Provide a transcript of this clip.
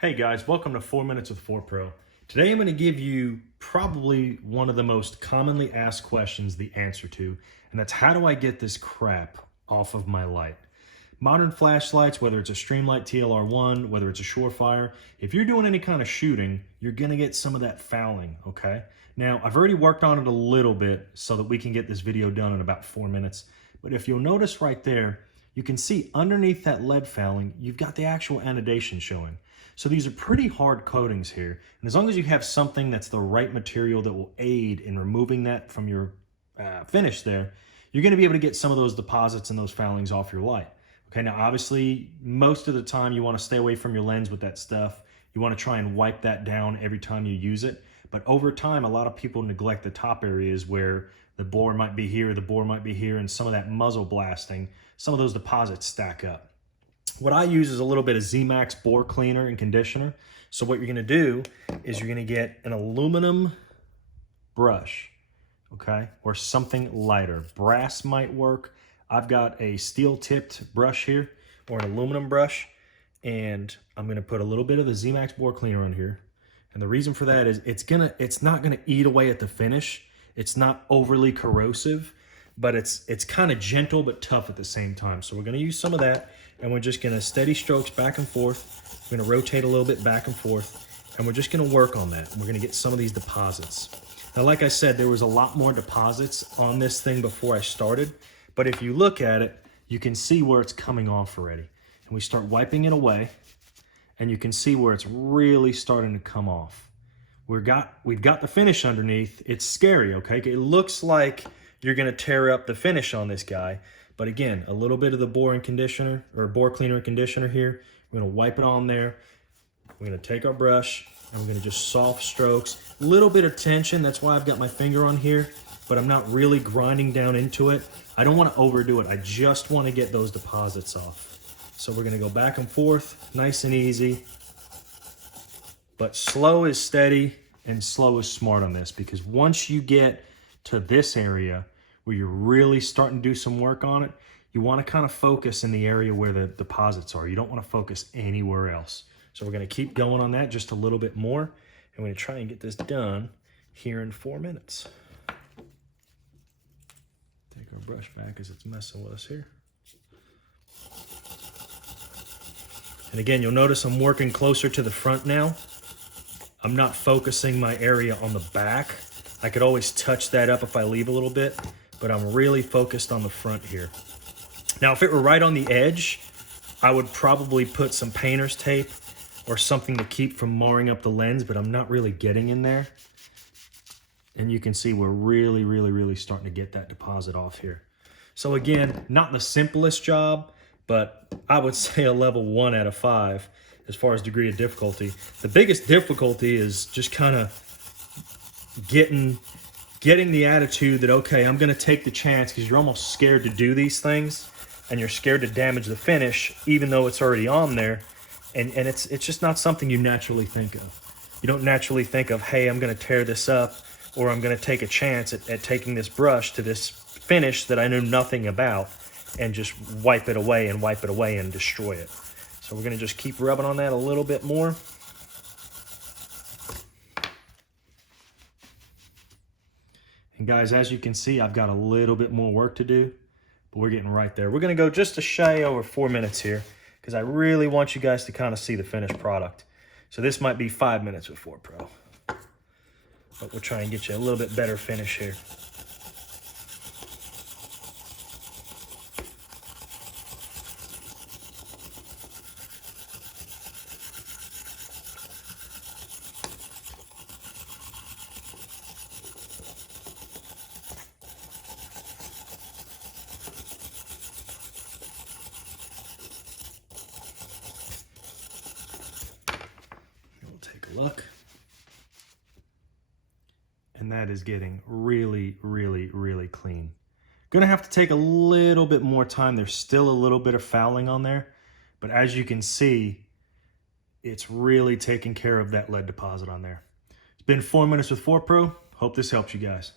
Hey guys, welcome to 4 Minutes with 4 Pro. Today I'm going to give you probably one of the most commonly asked questions the answer to, and that's how do I get this crap off of my light? Modern flashlights, whether it's a Streamlight TLR1, whether it's a Surefire, if you're doing any kind of shooting, you're going to get some of that fouling, okay? Now, I've already worked on it a little bit so that we can get this video done in about 4 minutes, but if you'll notice right there, you can see underneath that lead fouling, you've got the actual anodizing showing. So these are pretty hard coatings here. And as long as you have something that's the right material that will aid in removing that from your finish there, you're going to be able to get some of those deposits and those foulings off your light. Okay, now obviously, most of the time you want to stay away from your lens with that stuff. You want to try and wipe that down every time you use it. But over time, a lot of people neglect the top areas where the bore might be here, the bore might be here, and some of that muzzle blasting, some of those deposits stack up. What I use is a little bit of Zmax bore cleaner and conditioner. So what you're going to do is you're going to get an aluminum brush, okay, or something lighter. Brass might work. I've got a steel-tipped brush here, or an aluminum brush, and I'm going to put a little bit of the Zmax bore cleaner on here. And the reason for that is it's not going to eat away at the finish. It's not overly corrosive, but it's kind of gentle but tough at the same time. So we're going to use some of that, and we're just going to steady strokes back and forth. We're going to rotate a little bit back and forth, and we're just going to work on that. We're going to get some of these deposits. Now, like I said, there was a lot more deposits on this thing before I started, but if you look at it, you can see where it's coming off already. And we start wiping it away, and you can see where it's really starting to come off. We've got the finish underneath. It's scary, okay? It looks like you're going to tear up the finish on this guy. But again, a little bit of the bore and conditioner, or bore cleaner and conditioner here. We're going to wipe it on there. We're going to take our brush, and we're going to just soft strokes. A little bit of tension. That's why I've got my finger on here, but I'm not really grinding down into it. I don't want to overdo it. I just want to get those deposits off. So we're going to go back and forth, nice and easy. But slow is steady and slow is smart on this, because once you get to this area where you're really starting to do some work on it, you want to kind of focus in the area where the deposits are. You don't want to focus anywhere else. So we're going to keep going on that just a little bit more, and we're going to try and get this done here in 4 minutes. Take our brush back as it's messing with us here. And again, you'll notice I'm working closer to the front now. I'm not focusing my area on the back. I could always touch that up if I leave a little bit, but I'm really focused on the front here. Now, if it were right on the edge, I would probably put some painter's tape or something to keep from marring up the lens, but I'm not really getting in there. And you can see we're really starting to get that deposit off here. So again, not the simplest job, but I would say a level 1 out of 5 as far as degree of difficulty. The biggest difficulty is just kind of getting the attitude that, okay, I'm going to take the chance, because you're almost scared to do these things, and you're scared to damage the finish, even though it's already on there. And it's just not something you naturally think of. You don't naturally think of, hey, I'm going to tear this up, or I'm going to take a chance at taking this brush to this finish that I knew nothing about and just wipe it away and destroy it. So we're going to just keep rubbing on that a little bit more. And guys, as you can see, I've got a little bit more work to do, but we're getting right there. We're going to go just a shy over 4 minutes here, because I really want you guys to kind of see the finished product. So this might be 5 minutes with 4 Pro, but we'll try and get you a little bit better finish here. Take a look. And that is getting really clean. Gonna have to take a little bit more time. There's still a little bit of fouling on there, but as you can see, it's really taking care of that lead deposit on there. It's been 4 minutes with 4 Pro. Hope this helps you guys.